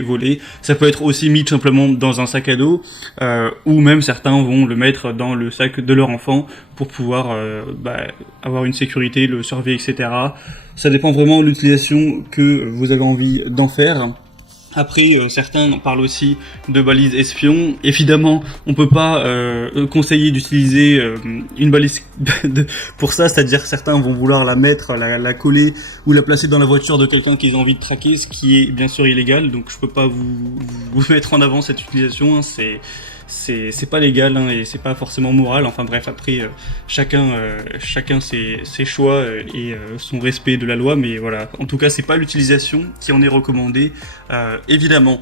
voler. Ça peut être aussi mis tout simplement dans un sac à dos, ou même certains vont le mettre dans le sac de leur enfant pour pouvoir avoir une sécurité, le surveiller, etc. Ça dépend vraiment de l'utilisation que vous avez envie d'en faire. Après, certains parlent aussi de balises espions. Évidemment, on peut pas conseiller d'utiliser une balise pour ça, c'est-à-dire certains vont vouloir la mettre, la coller ou la placer dans la voiture de quelqu'un qu'ils ont envie de traquer, ce qui est bien sûr illégal. Donc je peux pas vous mettre en avant cette utilisation, hein. C'est pas légal, hein, et c'est pas forcément moral. Enfin bref, après chacun ses choix et son respect de la loi, mais voilà, en tout cas c'est pas l'utilisation qui en est recommandée, évidemment.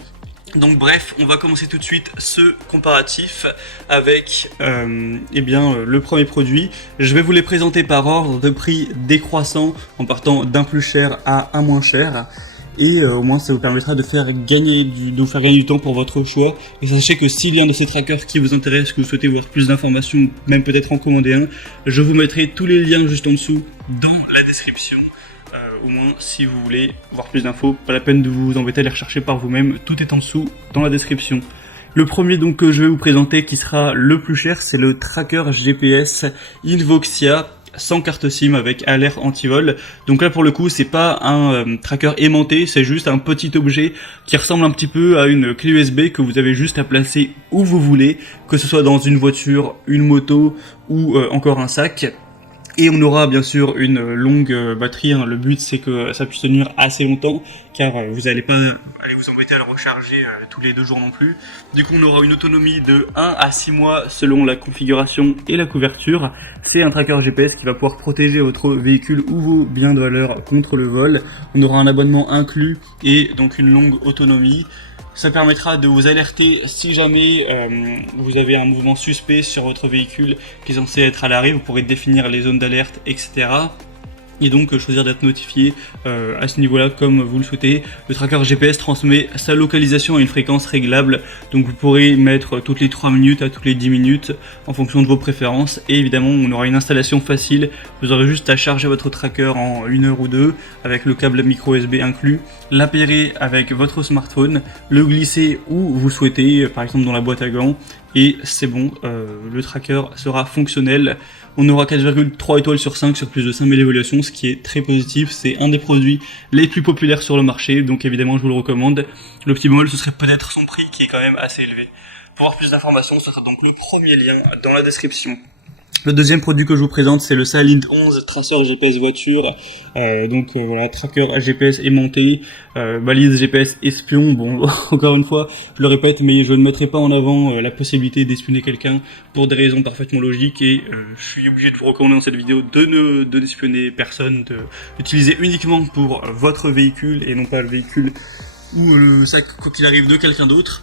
Donc bref, on va commencer tout de suite ce comparatif avec le premier produit. Je vais vous les présenter par ordre de prix décroissant en partant d'un plus cher à un moins cher. Et au moins ça vous permettra de vous faire gagner du temps pour votre choix. Et sachez que s'il y a un de ces trackers qui vous intéresse, que vous souhaitez voir plus d'informations, même peut-être en commander un, je vous mettrai tous les liens juste en dessous dans la description. Au moins si vous voulez voir plus d'infos, pas la peine de vous embêter à les rechercher par vous-même, tout est en dessous dans la description. Le premier donc que je vais vous présenter qui sera le plus cher, c'est le tracker GPS Invoxia sans carte SIM avec alerte anti-vol. Donc là pour le coup c'est pas un tracker aimanté, c'est juste un petit objet qui ressemble un petit peu à une clé USB que vous avez juste à placer où vous voulez, que ce soit dans une voiture, une moto ou encore un sac. Et on aura bien sûr une longue batterie, hein. Le but c'est que ça puisse tenir assez longtemps, car vous n'allez pas aller vous embêter à le recharger tous les 2 jours non plus. Du coup on aura une autonomie de 1 à 6 mois selon la configuration et la couverture. C'est un tracker GPS qui va pouvoir protéger votre véhicule ou vos biens de valeur contre le vol. On aura un abonnement inclus et donc une longue autonomie. Ça permettra de vous alerter si jamais vous avez un mouvement suspect sur votre véhicule qui est censé être à l'arrêt. Vous pourrez définir les zones d'alerte, etc. Et donc choisir d'être notifié à ce niveau-là comme vous le souhaitez. Le tracker GPS transmet sa localisation à une fréquence réglable, donc vous pourrez mettre toutes les 3 minutes à toutes les 10 minutes en fonction de vos préférences. Et évidemment on aura une installation facile, vous aurez juste à charger votre tracker en 1 heure ou 2 avec le câble micro USB inclus, l'appairer avec votre smartphone, le glisser où vous souhaitez, par exemple dans la boîte à gants, et c'est bon, le tracker sera fonctionnel. On aura 4,3 étoiles sur 5 sur plus de 5000 évaluations, ce qui est très positif. C'est un des produits les plus populaires sur le marché, donc évidemment je vous le recommande. Le petit bémol, ce serait peut-être son prix qui est quand même assez élevé. Pour avoir plus d'informations, ce sera donc le premier lien dans la description. Le deuxième produit que je vous présente, c'est le Silent 11 traceur GPS voiture. Voilà, tracker GPS aimanté, balise GPS espion. Bon, encore une fois, je le répète, mais je ne mettrai pas en avant la possibilité d'espionner quelqu'un pour des raisons parfaitement logiques. Et je suis obligé de vous recommander dans cette vidéo de n'espionner personne, d'utiliser uniquement pour votre véhicule et non pas le véhicule ou le sac, quoi qu'il arrive, de quelqu'un d'autre.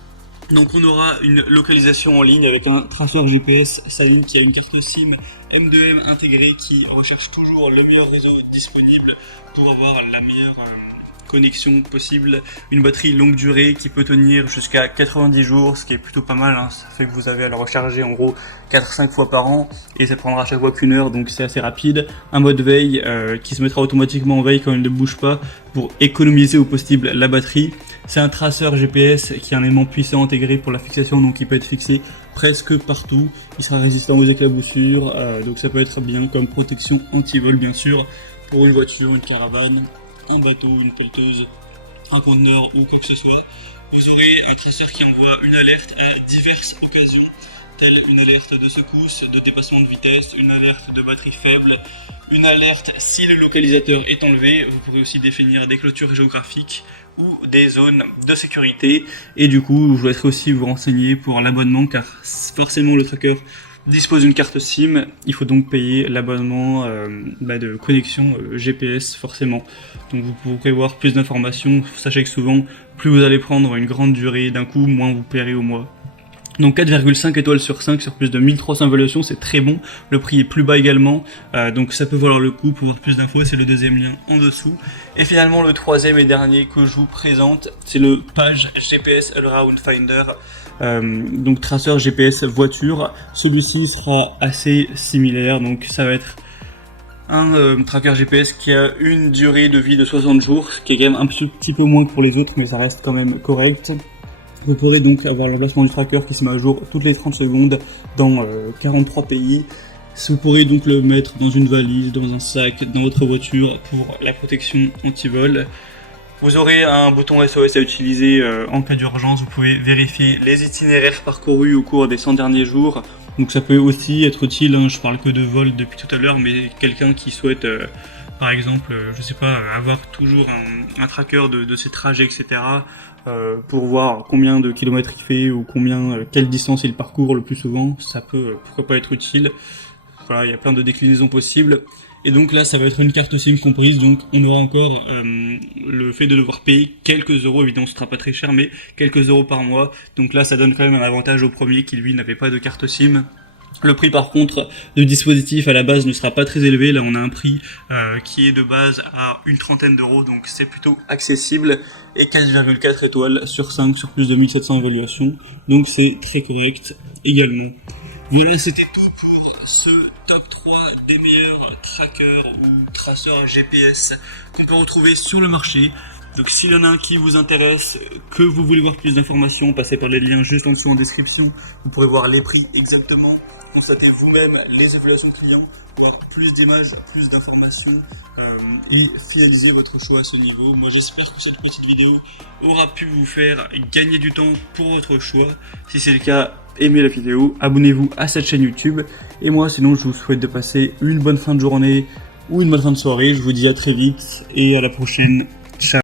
Donc on aura une localisation en ligne avec un traceur GPS Silent qui a une carte SIM M2M intégrée qui recherche toujours le meilleur réseau disponible pour avoir la meilleure connexion possible. Une batterie longue durée qui peut tenir jusqu'à 90 jours, ce qui est plutôt pas mal, hein. Ça fait que vous avez à le recharger en gros 4-5 fois par an et ça prendra à chaque fois qu'1 heure, donc c'est assez rapide. Un mode veille qui se mettra automatiquement en veille quand il ne bouge pas pour économiser au possible la batterie. C'est un traceur GPS qui a un élément puissant intégré pour la fixation, donc il peut être fixé presque partout. Il sera résistant aux éclaboussures, donc ça peut être bien comme protection anti-vol bien sûr, pour une voiture, une caravane, un bateau, une pelleteuse, un conteneur ou quoi que ce soit. Vous aurez un traceur qui envoie une alerte à diverses occasions, telle une alerte de secousse, de dépassement de vitesse, une alerte de batterie faible, une alerte si le localisateur est enlevé. Vous pourrez aussi définir des clôtures géographiques ou des zones de sécurité. Et du coup, je vous laisserai aussi vous renseigner pour l'abonnement, car forcément le tracker dispose d'une carte SIM, il faut donc payer l'abonnement de connexion GPS forcément. Donc vous pourrez voir plus d'informations. Sachez que souvent, plus vous allez prendre une grande durée d'un coup, moins vous paierez au mois. Donc 4,5 étoiles sur 5 sur plus de 1300 évaluations, c'est très bon. Le prix est plus bas également, donc ça peut valoir le coup. Pour voir plus d'infos, c'est le deuxième lien en dessous. Et finalement, le troisième et dernier que je vous présente, c'est le Page GPS Allround Finder. Donc traceur GPS voiture. Celui-ci sera assez similaire, donc ça va être un tracker GPS qui a une durée de vie de 60 jours, ce qui est quand même un petit peu moins que pour les autres, mais ça reste quand même correct. Vous pourrez donc avoir l'emplacement du tracker qui se met à jour toutes les 30 secondes dans 43 pays. Vous pourrez donc le mettre dans une valise, dans un sac, dans votre voiture pour la protection anti-vol. Vous aurez un bouton SOS à utiliser en cas d'urgence. Vous pouvez vérifier les itinéraires parcourus au cours des 100 derniers jours. Donc ça peut aussi être utile, hein, je parle que de vol depuis tout à l'heure, mais quelqu'un qui souhaite par exemple, je sais pas, avoir toujours un tracker de ses trajets, etc. Pour voir combien de kilomètres il fait ou quelle distance il parcourt le plus souvent, ça peut pourquoi pas être utile. Voilà, il y a plein de déclinaisons possibles. Et donc là, ça va être une carte SIM comprise, donc on aura encore le fait de devoir payer quelques euros, évidemment ce sera pas très cher, mais quelques euros par mois. Donc là, ça donne quand même un avantage au premier qui lui n'avait pas de carte SIM. Le prix par contre du dispositif à la base ne sera pas très élevé, là on a un prix qui est de base à une trentaine d'euros, donc c'est plutôt accessible, et 4,4 étoiles sur 5 sur plus de 1700 évaluations, donc c'est très correct également. Voilà, c'était tout pour ce top 3 des meilleurs trackers ou traceurs GPS qu'on peut retrouver sur le marché. Donc s'il y en a un qui vous intéresse, que vous voulez voir plus d'informations, passez par les liens juste en dessous en description. Vous pourrez voir les prix exactement, constater vous-même les évaluations clients, voir plus d'images, plus d'informations et finaliser votre choix à ce niveau. Moi j'espère que cette petite vidéo aura pu vous faire gagner du temps pour votre choix. Si c'est le cas, aimez la vidéo, abonnez-vous à cette chaîne YouTube. Et moi sinon je vous souhaite de passer une bonne fin de journée ou une bonne fin de soirée. Je vous dis à très vite et à la prochaine.